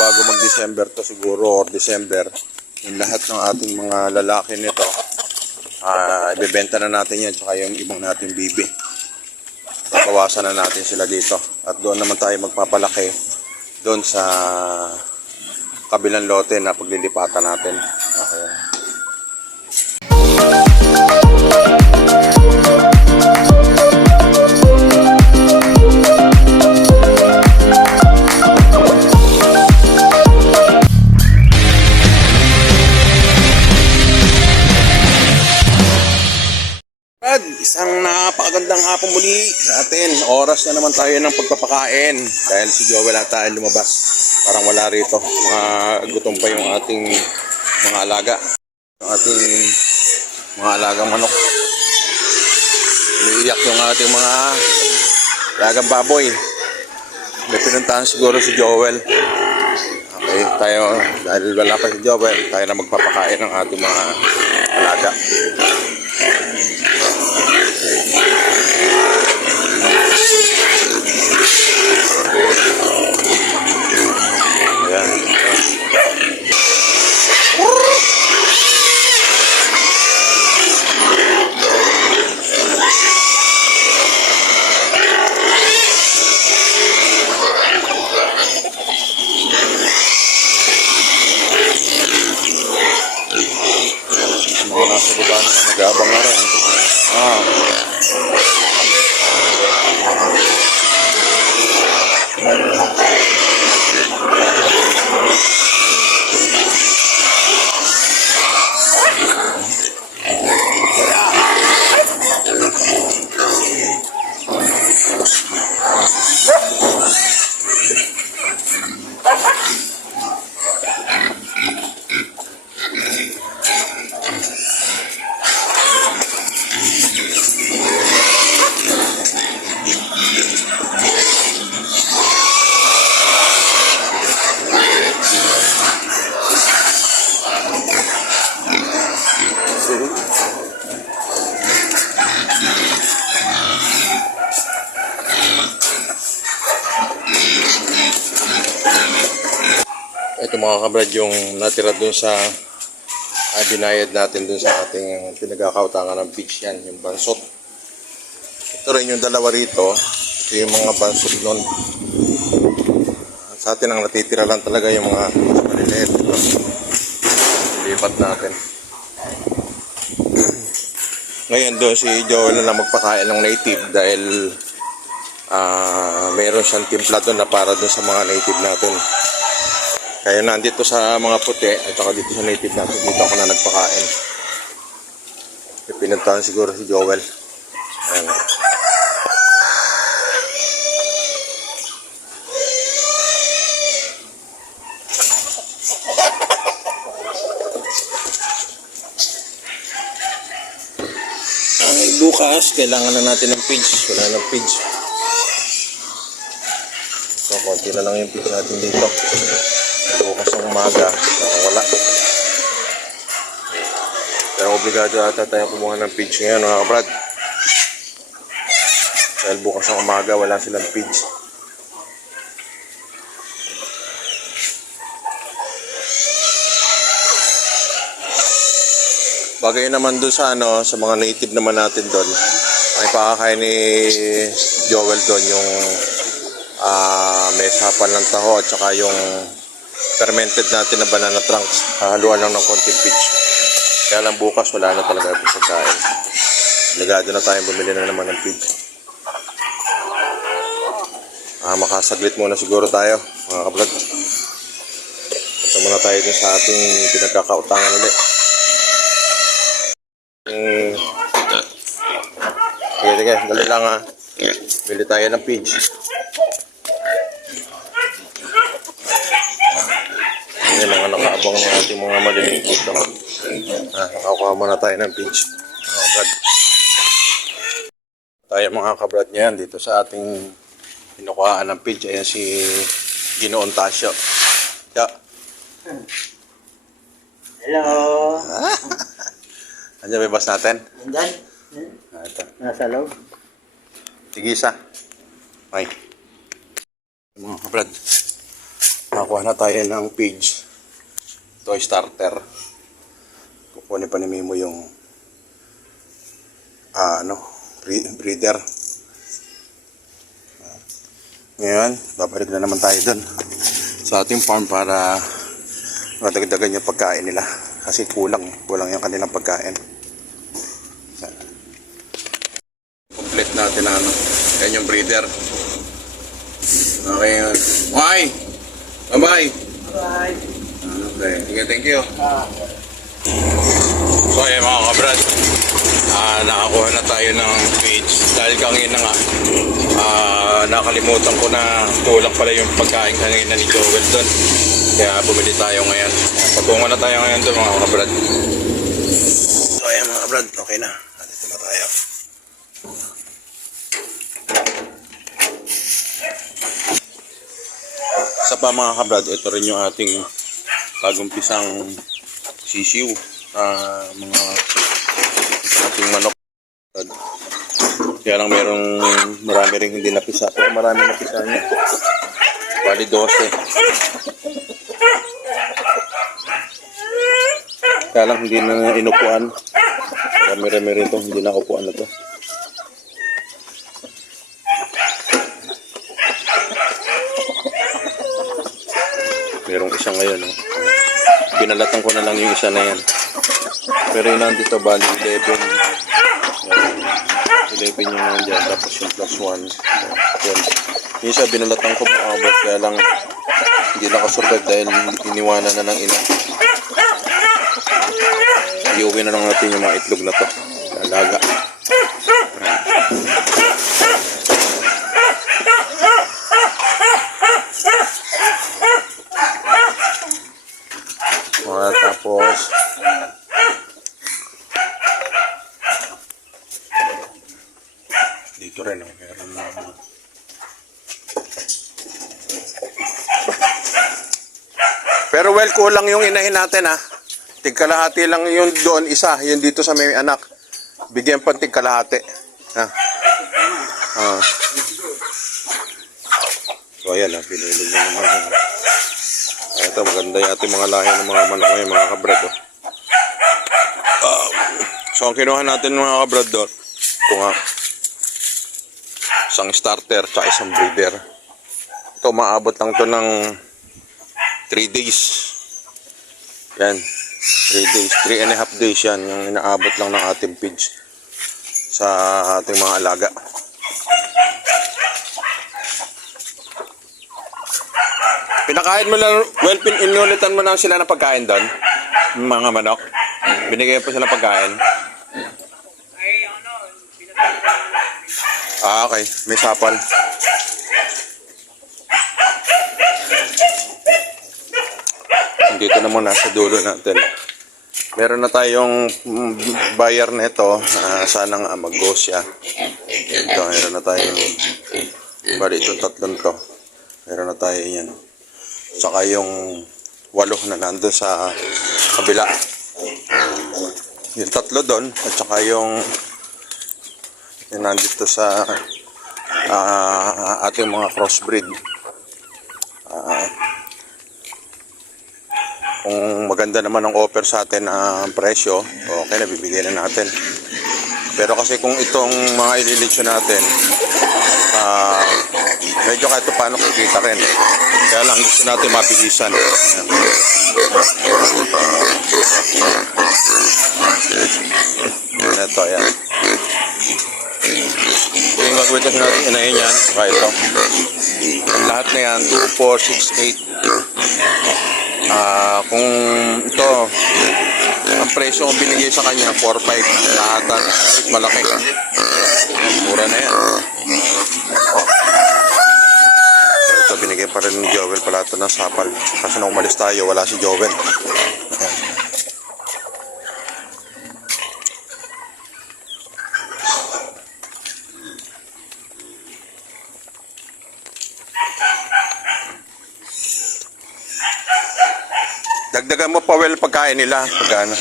bago mag-December to siguro or December, yung lahat ng ating mga lalaki nito, ibebenta na natin yan, tsaka yung ibang natin bibi. Bawasan na natin sila dito. At doon naman tayo magpapalaki doon sa kabilang lote na paglilipatan natin. Okay. Isang napakagandang hapon muli sa atin. Oras na naman tayo ng pagpapakain dahil si Joel at tayo lumabas. Parang wala rito. Mga gutom pa yung ating mga alaga. Yung ating mga alagang manok. Iniiyak yung ating mga alagang baboy. May pinuntahan siguro si Joel. Okay, tayo, dahil wala pa si Joel, tayo na magpapakain ng ating mga alaga. Mga nasa baba naman, nag-aabang na rin. Ito mga kabrad yung natira dun sa binayad natin dun sa ating pinagkakautangan ng pitch yan, yung bansot. Ito rin yung dalawa rito. Ito yung mga bansot nun. Sa atin ang natitira lang talaga yung mga maliliit. Ito. Lipat natin. Ngayon doon si Joel na magpakain ng native dahil mayroon siyang timpla doon na para doon sa mga native natin. Kaya nandito sa mga puti at saka dito sa native natin, dito ako na nagpakain. Pinuntahan siguro si Joel. Ayan. Bukas, kailangan na natin ng page. Wala ng page. So, konti na lang yung page natin dito. Bukas ng umaga, wala. Pero obligado ata tayo kumuha ng page ngayon, mga kabrad. Dahil bukas ng umaga, wala silang page. Bagay naman doon sa sa mga native naman natin doon. Ay pakakain ni Joel doon yung may sapal ng taho at saka yung fermented natin na banana trunks. Haluan lang ng konting pitch. Kaya lang bukas wala na talaga ito sa kain. Obligado na tayong bumili na naman ng pitch. Makasaglit muna siguro tayo, mga kablog. Punta muna tayo din sa ating pinagkakautangan ulit. Sige, dali lang bili tayo ng page. Yan mga nakaabang ng ating mga maliliit dito. Nakakuha muna tayo ng page. Tayo mga kabrad niyan dito sa ating pinukuhaan ng page. Ayan si Ginoon Tasyo. Hello. Andiyan may bus natin? Andiyan. Ito. Nasa loob. Tigisa. Ay. Mga kabrad. Nakakuha na tayo ng page. Toy starter. Kukunin pa ni Mimo yung breeder. Ngayon, babalik na naman tayo dun sa ating farm para madagdagan yung pagkain nila. Kasi kulang yung kanilang pagkain. Complete natin na yan yung breeder. Okay. Bye! Bye-bye! Bye. Okay. Sige, thank you. So ayan mga kabrad, nakakuha na tayo ng page dahil kanina nga nakalimutan ko na kulang pala yung pagkain kanina ni Joel doon, kaya bumili tayo ngayon. Patungo na tayo ngayon doon mga kabrad. So ayan mga kabrad, okay na, dito na tayo. Sa pa mga kabrad, ito rin yung ating bagumpisang sisiw, mga ating manok. Kaya lang marami rin hindi napisa, pero marami napisa niya. Bali 12. Kaya lang hindi na inupuan. Marami rin ito, hindi na upuan na ito. Merong isa ngayon, oh. Binalatan ko na lang yung isa na yan. Pero yun nandito, bali 11. 11 yung nandiyan, tapos yung plus 1. 12. Yung isa binalatan ko makabot, kaya lang hindi nakasurvive dahil iniwanan na ng ina. Iuwi na lang natin yung mga itlog na to. Alaga. Tapos dito rin meron na pero well kulang yung inahin natin ha. Tigkalahati lang yung doon isa, yung dito sa may anak. Bigyan pa tigkalahati. Ha. So ayan ha, pinulog na naman. Ito maganda yung ating mga lahi ng mga manok ngayon mga kabrad. So ang kinuha natin mga kabrad doon, ito nga, isang starter tsaka isang breeder. Ito maabot lang to ng 3 days. Yan, 3 days, 3.5 days yan yung inaabot lang ng ating page sa ating mga alaga. Pinakain mo lang, well, inulitan mo lang sila ng pagkain doon, mga manok. Binigyan po sila ng pagkain. Okay, may sapal. Dito na muna sa dulo natin. Meron na tayong buyer nito, sana nga mag-go siya. Ito, meron na tayong, bali itong tatlong to. Meron na tayo yan. Saka yung 8 na nandun sa kabila. Yung 3 doon at saka yung nandito sa ating mga crossbreed. Kung maganda naman ang offer sa atin ang presyo, okay na, bibigyan na natin. Pero kasi kung itong mga ililitsyo natin, medyo kahit paano kikita rin. Kaya lang gusto natin mabilisan. Ito, yan. Yung gagawin kasi natin, inahin yan. Saka ito. Ang lahat na yan, 2, 4, 6, 8. Kung ito, ang presyo kong binigay sa kanya, 4, 5. Lahat, malaki. Mura na yan. Ito, binigay pa rin ni Joel pala ito ng sapal. Kasi nung umalis tayo, wala si Joel. Ayan. Dagdagan mo pa well pagkain nila. Pagkano.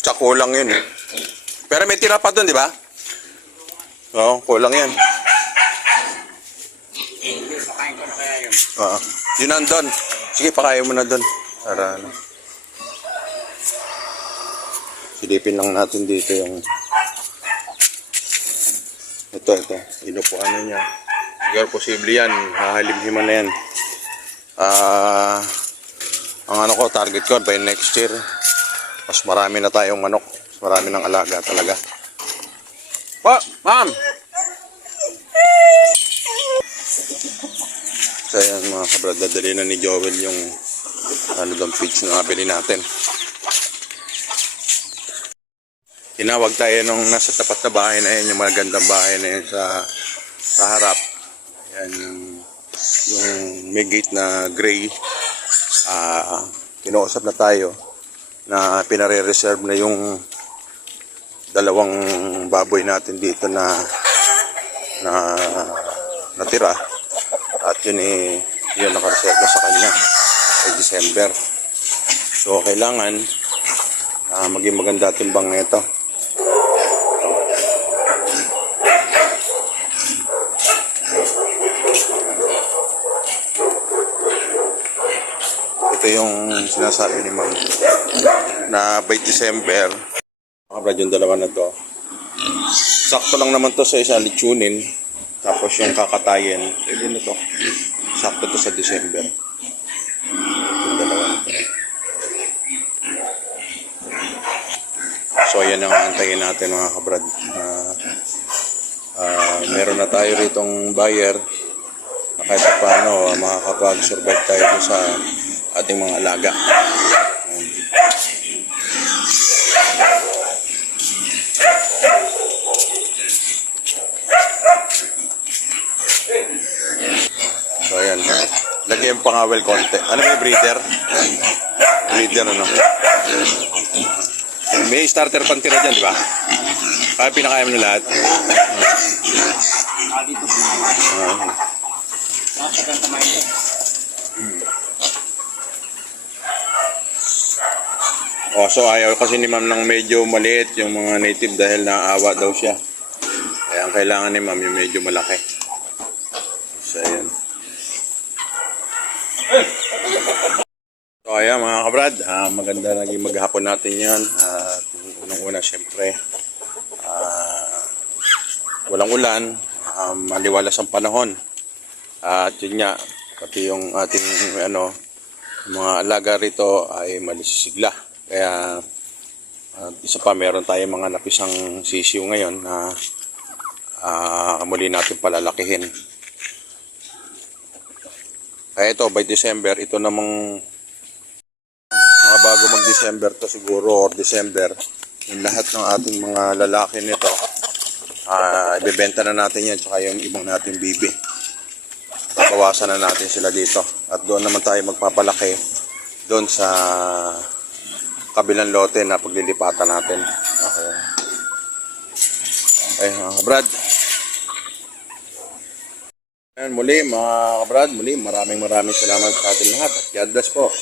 Tsaka kulang yun eh. Pero may tira pa dun, di ba? Oo, kulang yan. Yun nandun. Sige, pakain mo na dun. Para ano. Silipin lang natin dito yung ito. Inupuan na niya. Siguro posible yan. Hahalimhiman na yan. Ang ano ko, target ko by next year. Mas marami na tayong manok. Mas marami ng alaga talaga. Ma'am! So yan mga kabrad, dadali na ni Joel yung ano doon feeds na nabili natin. Tinawag tayo nung nasa tapat na bahay na yun, yung magandang bahay na yun sa harap. Yan yung may gate na gray. Kinausap na tayo na pinare-reserve na yung dalawang baboy natin dito na natira. At yun nakareserve na sa kanya ay December. So kailangan maging maganda timbang nito. Ito yung sinasabi ni Ma'am na by December, makabrad yung dalawa na to. Sakto lang naman to sa isang litsunin. Tapos yung kakatayin, pwede na to. Sakto to sa December. Yung dalawa na to. So yan ang antayin natin mga kabrad. Meron na tayo ritong buyer na kahit sa paano makakapag-survive tayo sa ating mga alaga. So ayan, lagyan yung pangawel konti. Ano may breeder? Breeder ano? May starter pantira dyan, di ba? Kaya pinakaya mo na lahat. Dito po. Nakatagang kamay niya. So ayaw kasi ni Ma'am ng medyo maliit yung mga native dahil naawa daw siya. Kaya ang kailangan ni Ma'am yung medyo malaki. So ayan. So ayan mga kabrad, maganda naging maghapon natin yan. Unang-una syempre, walang ulan, maliwalas ang panahon. At yun nga, pati yung ating mga alaga rito ay malisisigla. Kaya isa pa, meron tayong mga napisang sisiw ngayon na muli natin palalakihin. Kaya ito, by December, ito namang mga bago mag-December to siguro, or December, yung lahat ng ating mga lalaki nito, ibebenta na natin yan, tsaka yung ibang nating bibi. Bawasan na natin sila dito. At doon naman tayo magpapalaki doon sa kabilang lote na paglilipatan natin. Okay mga kabrad. Ayan, muli mga kabrad, maraming salamat sa ating lahat. God bless po.